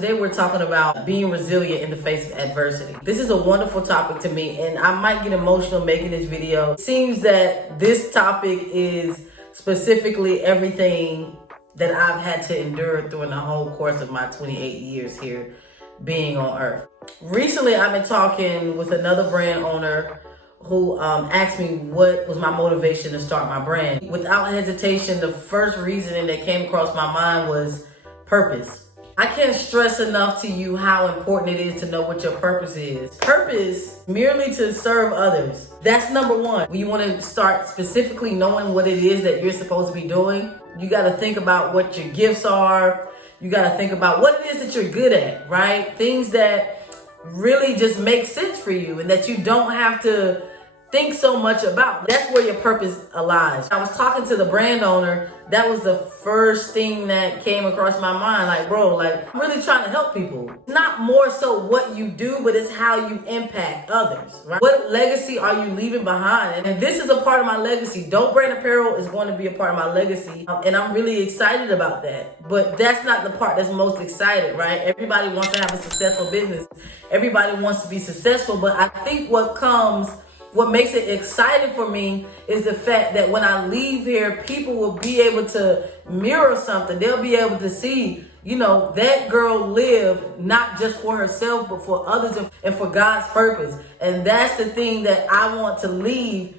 Today we're talking about being resilient in the face of adversity. This is a wonderful topic to me, and I might get emotional making this video. It seems that this topic is specifically everything that I've had to endure during the whole course of my 28 years here being on earth. Recently, I've been talking with another brand owner who asked me what was my motivation to start my brand. Without hesitation, the first reasoning that came across my mind was purpose. I can't stress enough to you how important it is to know what your purpose is. Purpose, merely to serve others. That's number one. When you want to start specifically knowing what it is that you're supposed to be doing, you got to think about what your gifts are. You got to think about what it is that you're good at, right? Things that really just make sense for you and that you don't have to think so much about. That's where your purpose lies. I was talking to the brand owner. That was the first thing that came across my mind. Like, bro, like, I'm really trying to help people. Not more so what you do, but it's how you impact others, right? What legacy are you leaving behind? And this is a part of my legacy. Dope Brand Apparel is going to be a part of my legacy. And I'm really excited about that. But that's not the part that's most excited, right? Everybody wants to have a successful business. Everybody wants to be successful. But I think what makes it exciting for me is the fact that when I leave here, people will be able to mirror something. They'll be able to see, you know, that girl lived not just for herself, but for others and for God's purpose. And that's the thing that I want to leave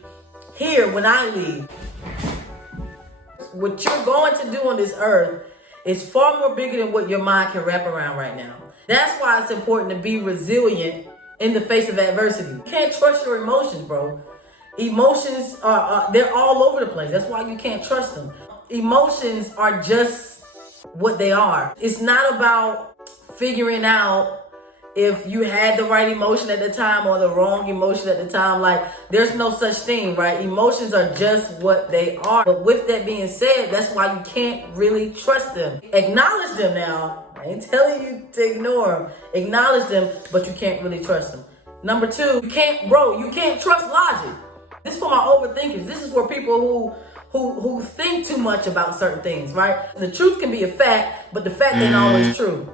here when I leave. What you're going to do on this earth is far more bigger than what your mind can wrap around right now. That's why it's important to be resilient in the face of adversity. You can't trust your emotions, bro. Emotions they're all over the place. That's why you can't trust them. Emotions are just what they are. It's not about figuring out if you had the right emotion at the time or the wrong emotion at the time. Like, there's no such thing, right? Emotions are just what they are. But with that being said, that's why you can't really trust them. Acknowledge them now. I ain't telling you to ignore them. Acknowledge them, but you can't really trust them. Number two, you can't trust logic. This is for my overthinkers. This is for people who think too much about certain things, right? The truth can be a fact, but the fact ain't always true.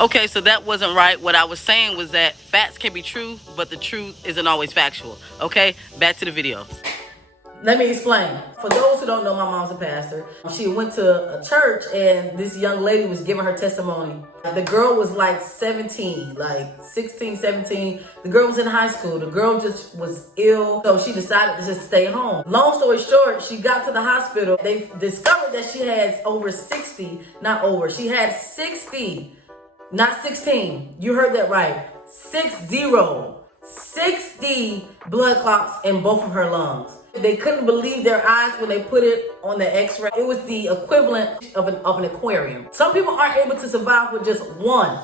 Okay, so that wasn't right. What I was saying was that facts can be true, but the truth isn't always factual. Okay, back to the video. Let me explain. For those who don't know, my mom's a pastor. She went to a church and this young lady was giving her testimony. The girl was like 17, like 16, 17. The girl was in high school. The girl just was ill, so she decided to just stay home. Long story short, she got to the hospital. They discovered that she had she had 60, not 16. You heard that right. 60 blood clots in both of her lungs. They couldn't believe their eyes when they put it on the x-ray. It was the equivalent of an aquarium. Some people aren't able to survive with just one,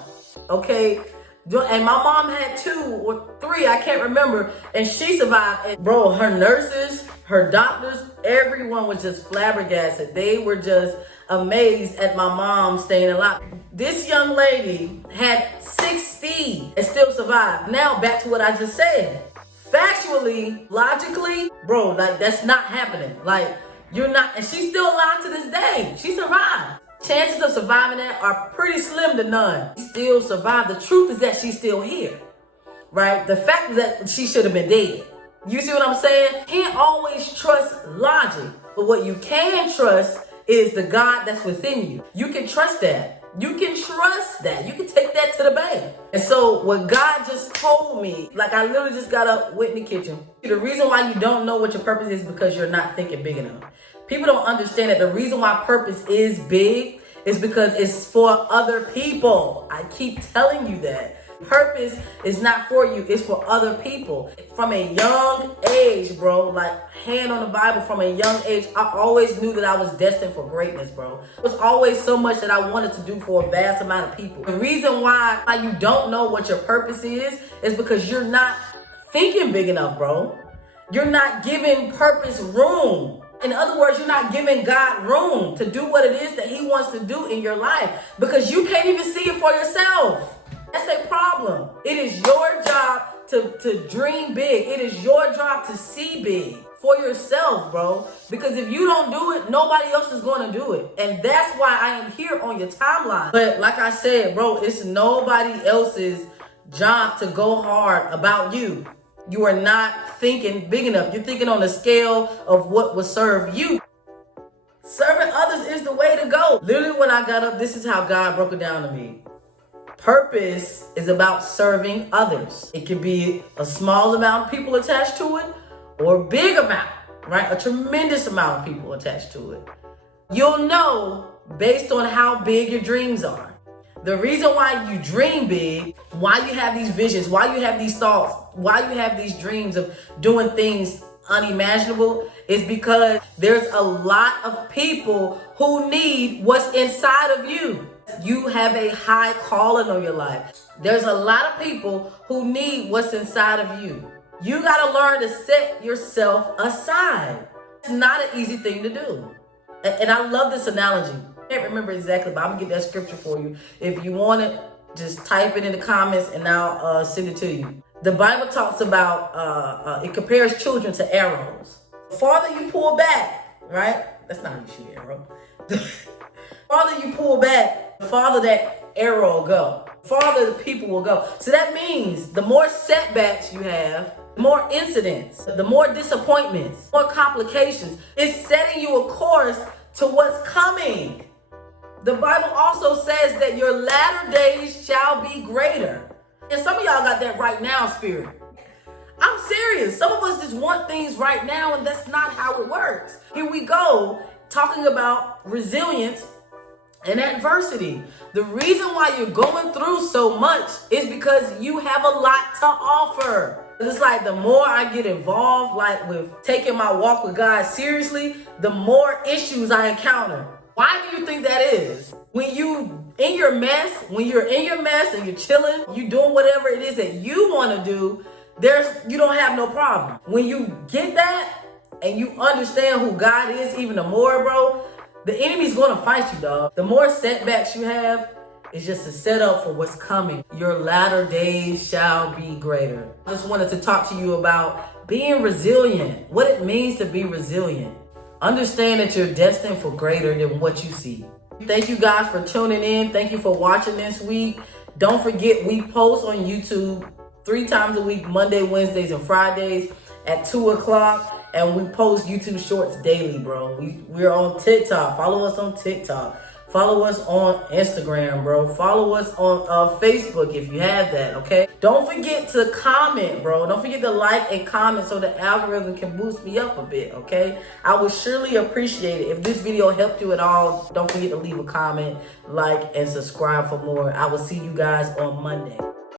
okay? And my mom had 2 or 3, I can't remember, and she survived. And bro, her nurses, her doctors, everyone was just flabbergasted. They were just amazed at my mom staying alive. This young lady had 60 and still survived. Now back to what I just said. Factually, logically, bro, like, that's not happening. Like, you're not, and she's still alive to this day. She survived. Chances of surviving that are pretty slim to none. She still survived. The truth is that she's still here, right? The fact is that she should have been dead. You see what I'm saying? You can't always trust logic, but what you can trust is the God that's within you. You can trust that. You can trust that. You can take that to the bank. And so what God just told me, like, I literally just got up, went in the kitchen. The reason why you don't know what your purpose is because you're not thinking big enough. People don't understand that the reason why purpose is big is because it's for other people. I keep telling you that. Purpose is not for you, it's for other people. From a young age, bro, like, hand on the Bible, from a young age, I always knew that I was destined for greatness, bro. There was always so much that I wanted to do for a vast amount of people. The reason why you don't know what your purpose is because you're not thinking big enough, bro. You're not giving purpose room. In other words, you're not giving God room to do what it is that he wants to do in your life because you can't even see it for yourself. That's a problem. It is your job to dream big. It is your job to see big. for yourself, bro. Because if you don't do it, nobody else is going to do it. And that's why I am here on your timeline. But like I said, bro, it's nobody else's job to go hard about you. You are not thinking big enough. You're thinking on the scale of what will serve you. Serving others is the way to go. Literally, when I got up, this is how God broke it down to me. Purpose is about serving others. It can be a small amount of people attached to it or a big amount, right? A tremendous amount of people attached to it. You'll know based on how big your dreams are. The reason why you dream big, why you have these visions, why you have these thoughts, why you have these dreams of doing things unimaginable is because there's a lot of people who need what's inside of you. You have a high calling on your life. There's a lot of people who need what's inside of you. You got to learn to set yourself aside. It's not an easy thing to do. And I love this analogy. I can't remember exactly, but I'm going to get that scripture for you. If you want it, just type it in the comments and I'll send it to you. The Bible talks about, it compares children to arrows. The farther you pull back, right? That's not how you shoot an arrow. The farther you pull back, the farther that arrow will go. The farther the people will go. So that means the more setbacks you have, the more incidents, the more disappointments, more complications. It's setting you a course to what's coming. The Bible also says that your latter days shall be greater. And some of y'all got that right now spirit. I'm serious. Some of us just want things right now, and that's not how it works. Here we go, talking about resilience and adversity. The reason why you're going through so much is because you have a lot to offer. It's like the more I get involved, like with taking my walk with God seriously, the more issues I encounter. Why do you think that is? When you're in your mess and you're chilling, you doing whatever it is that you want to do, you don't have no problem. When you get that and you understand who God is even more, bro, the enemy's going to fight you, dog. The more setbacks you have, it's just a setup for what's coming. Your latter days shall be greater. I just wanted to talk to you about being resilient, what it means to be resilient. Understand that you're destined for greater than what you see. Thank you guys for tuning in. Thank you for watching this week. Don't forget, we post on YouTube 3 times a week, Monday, Wednesdays, and Fridays at 2 o'clock. And we post YouTube shorts daily, bro. We're on TikTok. Follow us on TikTok. Follow us on Instagram, bro. Follow us on Facebook if you have that, okay? Don't forget to comment, bro. Don't forget to like and comment so the algorithm can boost me up a bit, okay? I would surely appreciate it. If this video helped you at all, don't forget to leave a comment, like, and subscribe for more. I will see you guys on Monday.